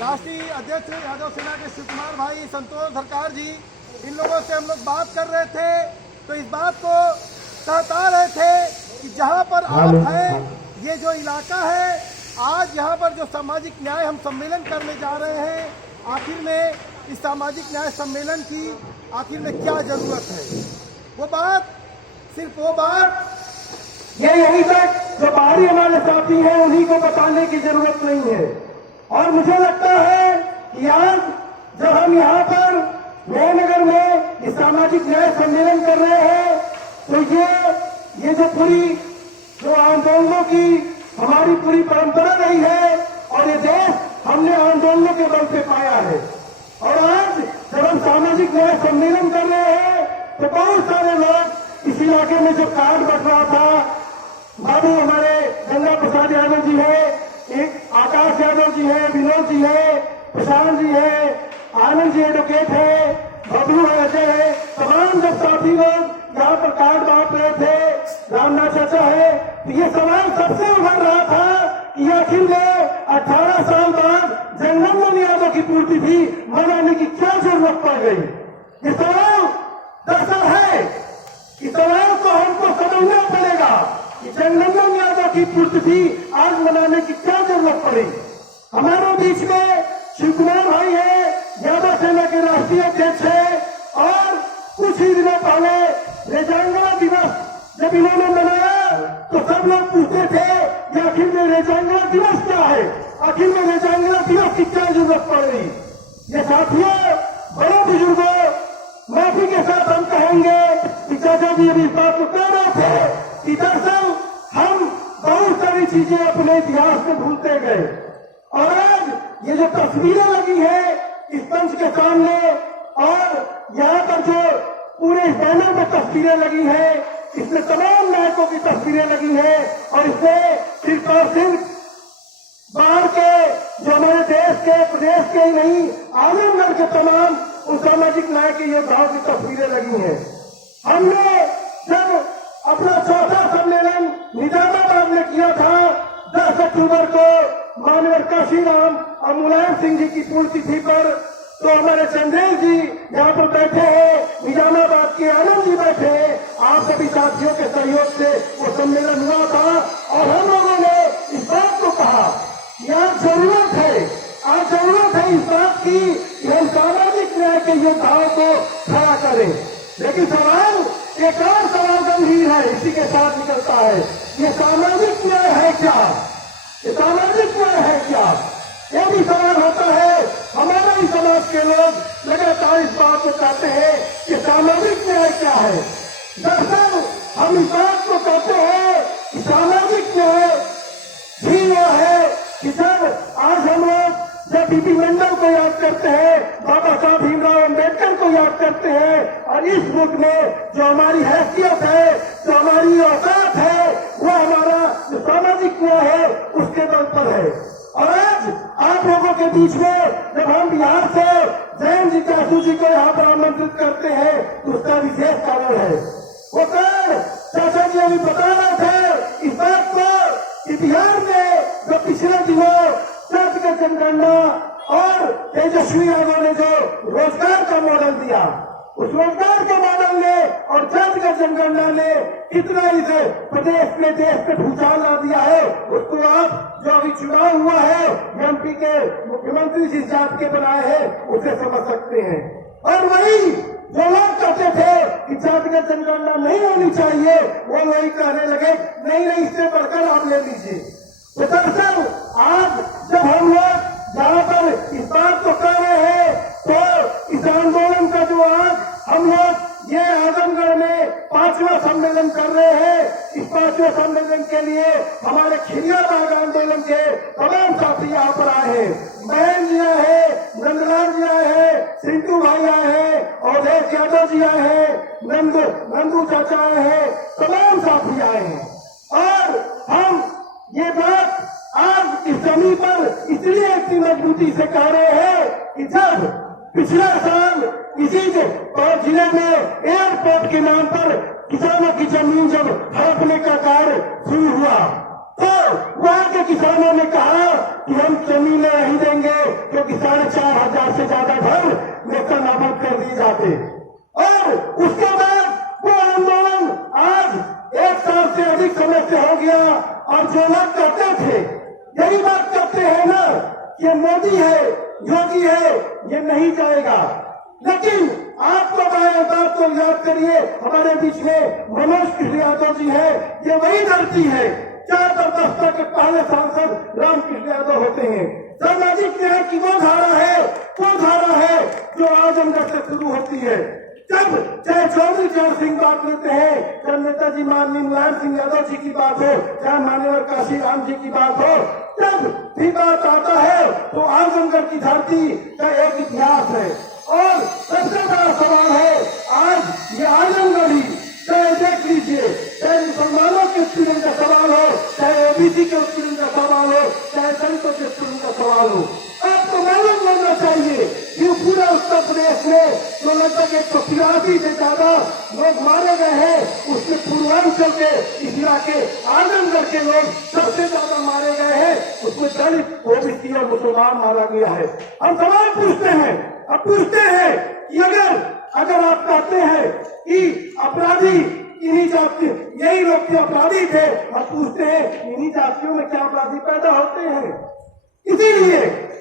राष्ट्रीय अध्यक्ष यादव सेना के शिव कुमार भाई, संतोष सरकार जी, इन लोगों से हम लोग बात कर रहे थे तो इस बात को कहता रहे थे कि जहां पर आप हैं, ये जो इलाका है, आज यहाँ पर जो सामाजिक न्याय हम सम्मेलन करने जा रहे हैं, आखिर में इस सामाजिक न्याय सम्मेलन की आखिर में क्या जरूरत है? वो बात, सिर्फ वो बात ये यहीं तक जो बाहरी हमारे साथी हैं उन्हीं को बताने की जरूरत नहीं है। और मुझे लगता है कि आज जब हम यहाँ पर नगर में इस सामाजिक न्याय सम्मेलन कर रहे हैं तो ये जो पूरी जो आंदोलनों की हमारी पूरी परंपरा रही है और ये देश हमने आंदोलनों के बल पे पाया है। और आज जब हम सामाजिक न्याय सम्मेलन कर रहे हैं तो बहुत सारे लोग इस इलाके में जो कार्ड बट रहा था, बाबू हमारे गंगा प्रसाद यादव जी है, एक आकाश यादव जी है, विनोद जी है, प्रशांत जी है, आनंद जी एडवोकेट है, बबलू है, अजय है, तमाम जब साथी लोग यहाँ पर कार्ड बांट रहे थे, रामनाथ चाचा है, तो ये सवाल सबसे उभर रहा था कि आखिर में 18 साल बाद जगनंदन यादव की पूर्ति भी मनाने की क्या जरूरत पड़ गई? ये सवाल दरअसल है, इस सवाल को हमको समझना पड़ेगा कि जगनंदन यादव की पूर्ति भी आज मनाने की क्या जरूरत पड़ी। हमारे बीच में शिव कुमार भाई है, यादव सेना के राष्ट्रीय अध्यक्ष है, और कुछ ही दिनों पहले रेजांगला दिवस जब इन्होंने मनाया तो सब लोग पूछते थे कि आखिर में रेजांगला दिवस क्या है, आखिर में रेजांगला दिवस की क्या जरूरत पड़ रही। ये साथियों, बड़े बुजुर्गों, माफी के साथ हम कहेंगे कि चाचा जी अभी इस बात को कह रहे थे कि दरअसल हम बहुत सारी चीजें अपने इतिहास में भूलते गए। और आज ये जो तस्वीरें लगी है इस मंच के सामने और यहाँ पर जो पूरे इस बैनर में तस्वीरें लगी हैं, इसमें तमाम नायकों की तस्वीरें लगी हैं और इसमें सिर्फ और सिर्फ बाहर के जो हमारे देश के, प्रदेश के ही नहीं, आजमगढ़ के तमाम उन सामाजिक न्याय के योद्धाओं की तस्वीरें लगी हैं। हमने जब अपना चौथा सम्मेलन निजामाबाद में किया था 10 अक्टूबर को, मानवर काशीराम और मुलायम सिंह जी की पुण्यतिथि पर, तो हमारे चंदेल जी यहाँ पर बैठे हैं, निजामाबाद के आनंद जी बैठे हैं, आप सभी साथियों के सहयोग से वो सम्मेलन हुआ था और हम लोगों ने इस बात को कहा कि आज जरूरत है इस बात की कि हम सामाजिक न्याय के योद्धाओं को खड़ा करें। लेकिन सवाल, एक और सवाल गंभीर है, इसी के साथ निकलता है, ये सामाजिक न्याय है क्या? ये सामाजिक न्याय है क्या? ये भी सवाल होता है। हमारे ही समाज के लोग लगातार इस बात को कहते हैं कि सामाजिक न्याय क्या है। दरअसल हम इस बात को कहते हैं कि सामाजिक न्याय भी वो है कि जब आज हम लोग जब बीपी मंडल को याद करते हैं, बाबा साहब भीमराव अम्बेडकर को याद करते हैं, और इस मुल्क में जो हमारी हैसियत है, जो हमारी औकात है, वो हमारा जो सामाजिक न्याय है उसके बल पर है। और आज आप लोगों के बीच में जब हम बिहार से जैन जी कासू जी को यहाँ पर आमंत्रित करते हैं तो उसका विशेष कारण है। वो कारण चाचा जी अभी बता रहे थे इस बात को कि बिहार में जो पिछले दिनों जातिगत जनगणना और तेजस्वी यादव ने जो रोजगार का मॉडल दिया, उस रोजगार के मॉडल ने और जातिगत जनगणना ने कितना इस प्रदेश में, देश में भूचाल ला दिया है, उसको आप जो अभी चुनाव हुआ है एमपी के मुख्यमंत्री जिस जात के बनाए हैं उसे समझ सकते हैं। और वही जो लोग कहते थे कि जातिगत जनगणना नहीं होनी चाहिए, वो वही कहने लगे नहीं, इससे बढ़कर आप ले लीजिए। तो दरअसल आज जब हम लोग जहाँ पर इस बात को कर रहे हैं तो इस आंदोलन का जो आज हम लोग ये आजमगढ़ में 5वां सम्मेलन कर रहे हैं, इस 5वें सम्मेलन के लिए हमारे खिरियाबाग आंदोलन के तमाम साथी यहाँ पर आए हैं। बहन जी आए हैं, नंदलाल जी आए हैं, सिंटू भाई आए हैं, अवधेश यादव जी आए हैं, नंदू चाचा आए हैं, तमाम साथी आए हैं। और हम ये बात आज इस जमीन पर इसलिए इतनी मजबूती से कह रहे हैं कि जब पिछले साल इसी जिले में एयरपोर्ट के नाम पर किसानों की जमीन जब हड़पने का कार्य शुरू हुआ तो वहां के किसानों ने कहा कि हम जमीनें नहीं देंगे, क्योंकि 4,500 से ज्यादा घर नेता नाबूद कर दिए जाते। और उसके बाद वो आंदोलन आज 1 साल से अधिक समय से हो गया। और जो लोग कहते थे, यही बात करते हैं ना, ये मोदी है, योगी है, ये नहीं जाएगा। लेकिन आपको बात को याद करिए, हमारे बीच में मनोज कृष्ण यादव जी है, ये वही धरती है 4 के पहले सांसद रामकृष्ण यादव होते हैं। सामाजिक न्याय की वो धारा है जो आजमगढ़ से शुरू होती है। जब चाहे चौधरी चरण सिंह बात लेते हैं, चाहे नेताजी माननीय मुलायम सिंह यादव जी की बात हो, चाहे मान्यवर काशीराम जी की बात हो, जब भी बात आता है तो आजमगढ़ की धरती का एक इतिहास है। और सबसे बड़ा सवाल है आज ये आजमगढ़ी, चाहे देख लीजिए, चाहे मुसलमानों के उत्पीड़न का सवाल हो, चाहे ओबीसी के उत्पीड़न का सवाल हो, चाहे दलितों के उत्पीड़न का सवाल हो, आपको मालूम होना चाहिए कि पूरा उत्तर प्रदेश में जो लगभग 183 से ज्यादा लोग मारे गए हैं, उसमें पूर्वांचल के इस इलाके आजमगढ़ के लोग सबसे ज्यादा मारे गए हैं। उसमें दलित, ओबीसी और मुसलमान मारा गया है। हम सवाल पूछते हैं कि अगर आप कहते हैं कि अपराधी इन्हीं जाति, यही लोग के अपराधी थे, हम पूछते हैं इन्हीं जातियों में क्या अपराधी पैदा होते हैं? इसीलिए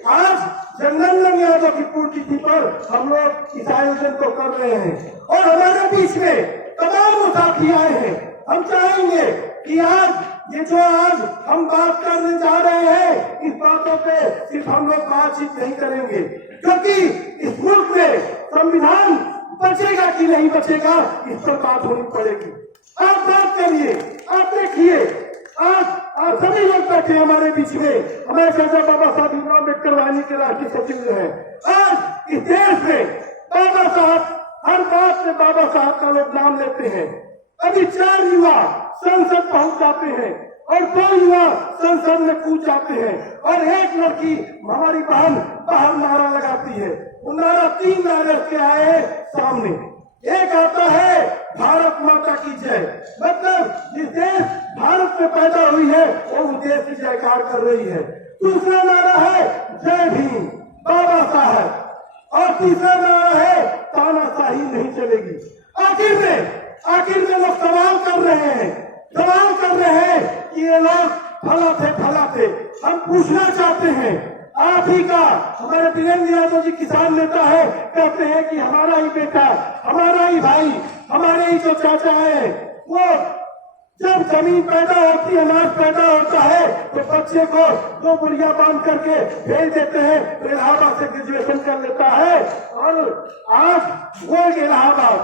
आज जगनंदन यादव की पुण्यतिथि पर हम लोग इस आयोजन को कर रहे हैं। और हमारे बीच में तमाम वो साथी आए हैं। हम चाहेंगे कि आज ये जो आज हम बात करने जा रहे हैं, इस बातों पे सिर्फ हम लोग बातचीत नहीं करेंगे, क्योंकि इस मुल्क में संविधान बचेगा कि नहीं बचेगा, इस पर बात होनी पड़ेगी। आप बात करिए, आप देखिए, आज सभी लोग बैठे हमारे बीच में, हमारे चाचा बाबा साहब भीमराव अम्बेडकर वाहिनी के राष्ट्रीय सचिव जो है। आज इस देश में बाबा साहब, हर बात में बाबा साहब का लोग नाम लेते हैं। अभी 4 युवा संसद पहुंच जाते हैं और 2 युवा संसद में कूद जाते हैं, और एक लड़की हमारी बहन बाहर नारा लगाती है। वो नारा 3 नारे के आए सामने। एक आता है भारत माता की जय, मतलब जिस देश भारत में पैदा हुई है वो उस देश की जयकार कर रही है। दूसरा नारा है जय भीम बाबा साहब, और तीसरा नारा है तानाशाही नहीं चलेगी। आखिर में लोग सवाल कर रहे हैं कि ये लोग फला थे। हम पूछना चाहते हैं आप ही का, हमारे वीरेंद्र यादव जी किसान नेता है, कहते हैं कि हमारा ही बेटा, हमारा ही भाई, हमारे ही जो चाचा है, वो जब जमीन पैदा होती है, अनाज पैदा होता है, तो बच्चे को 2 बुढ़िया बांध करके भेज देते हैं, तो इलाहाबाद से ग्रेजुएशन कर लेता है। और आज वो इलाहाबाद,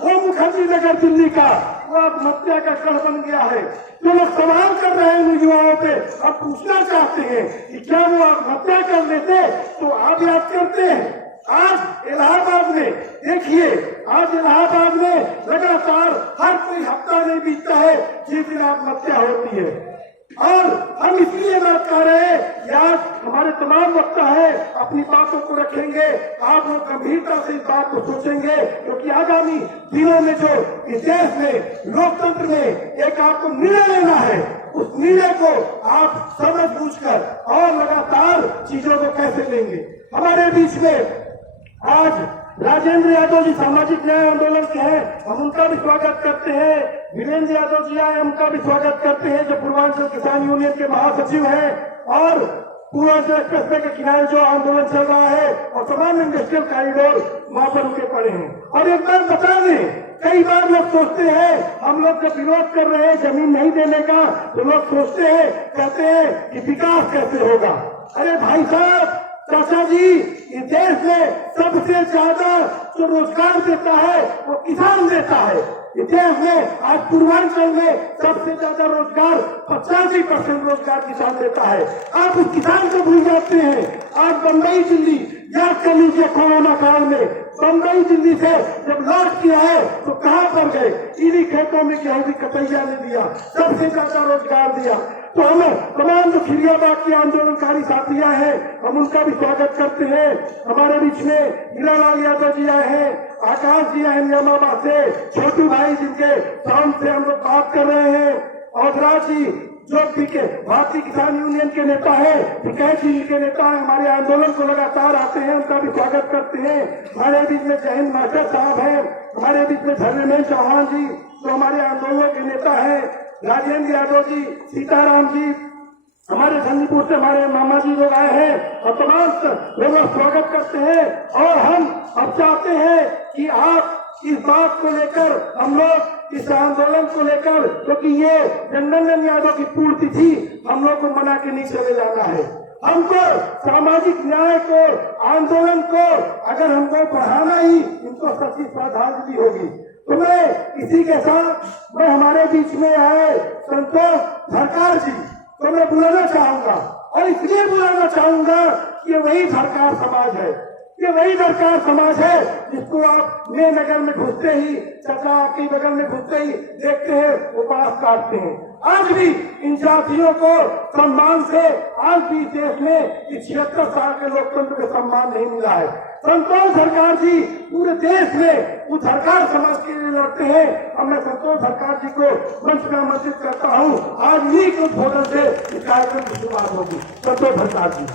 वो मुखर्जी नगर दिल्ली का, वो आत्महत्या का गढ़ बन गया है। जो लोग सवाल कर रहे हैं इन युवाओं पे, हम पूछना चाहते हैं कि क्या वो आत्महत्या कर लेते तो आप याद करते हैं? आज इलाहाबाद में देखिए, आज इलाहाबाद में लगातार हर कोई हफ्ता नहीं बीतता है जिस दिन आत्महत्या होती है। और हम इसलिए बात कर रहे हैं कि आज हमारे तमाम वक्ता है अपनी बातों को रखेंगे, आप लोग गंभीरता से इस बात को सोचेंगे, क्योंकि आगामी दिनों में जो इस देश में लोकतंत्र में एक आपको निर्णय लेना है, उस निर्णय को आप समझ बूझकर और लगातार चीजों को कैसे लेंगे। हमारे बीच में आज राजेंद्र यादव जी सामाजिक न्याय आंदोलन के हैं, हम उनका भी स्वागत करते हैं। वीरेंद्र यादव जी आए, उनका भी स्वागत करते हैं, जो पूर्वांचल किसान यूनियन के महासचिव हैं। और पूर्वांचल एक्सप्रेसवे के किनारे जो आंदोलन चल रहा है, और तमाम इंडस्ट्रियल कॉरिडोर वहां पर रुके पड़े हैं। और एक बार बता दें, कई बार लोग सोचते हैं, हम लोग जब विरोध कर रहे हैं जमीन नहीं देने का, तो लोग सोचते हैं, कहते हैं कि विकास कैसे होगा। अरे भाई साहब, चाचा जी, इस देश में सबसे ज्यादा जो रोजगार देता है वो किसान देता है। इस देश में आज पूर्वांचल में सबसे ज्यादा रोजगार 85% रोजगार किसान देता है। आप उस किसान को भूल जाते हैं। आज बम्बई दिल्ली, याद कर लीजिए, कोरोना काल में बम्बई दिल्ली से जब लौट के आए तो कहाँ पर गए? इन्हीं खेतों में गेहूं की कटैया ने दिया, सबसे ज्यादा रोजगार दिया। तो हम तमाम जो खिरियाबाग के आंदोलनकारी साथियां हैं, हम उनका भी स्वागत करते हैं। हमारे बीच में हीरालाल यादव जी आए हैं, आकाश जी आए निजामाबाद से, छोटू भाई जिनके साउंड से हम लोग बात कर रहे हैं, औधराज जी जो भारतीय किसान यूनियन के नेता है, विकास जी के नेता है, हमारे आंदोलन को लगातार आते हैं, उनका भी स्वागत करते हैं। हमारे बीच में जय हिंद मास्टर साहब हैं, हमारे बीच में धर्मेंद्र चौहान जी जो हमारे आंदोलनों के नेता है, राजेंद्र यादव जी, सीताराम जी, हमारे धनीपुर से हमारे मामा जी लोग आए हैं और तमाम लोगों का स्वागत करते हैं। और हम अब चाहते हैं कि आप इस बात को लेकर, हम लोग इस आंदोलन को लेकर, क्योंकि ये जगनंदन यादव की पूर्ति थी, हम लोग को मना के नहीं चले जाना है। हमको सामाजिक न्याय को, आंदोलन को अगर हमको बढ़ाना ही, इनको सच्ची श्रद्धांजलि होगी। तो मैं इसी के साथ मैं हमारे बीच में आए संतोष सरकार जी तो मैं बुलाना चाहूंगा, और इसलिए बुलाना चाहूंगा कि वही सरकार समाज है, ये वही सरकार समाज है जिसको आप मेरे नगर में घुसते ही, चचा आपके बगल में घुसते ही देखते हैं, उपवास काटते हैं। आज भी इन जातियों को सम्मान से, आज भी देश में इस 76 साल के लोकतंत्र को सम्मान नहीं मिला है। संतोष सरकार जी पूरे देश में उस सरकार समाज के लिए लड़ते हैं, और मैं संतोष सरकार जी को मंच पर आमंत्रित करता हूँ। आज ही के उद्बोधन से इस कार्यक्रम की शुरुआत होगी। संतोष सरकार जी।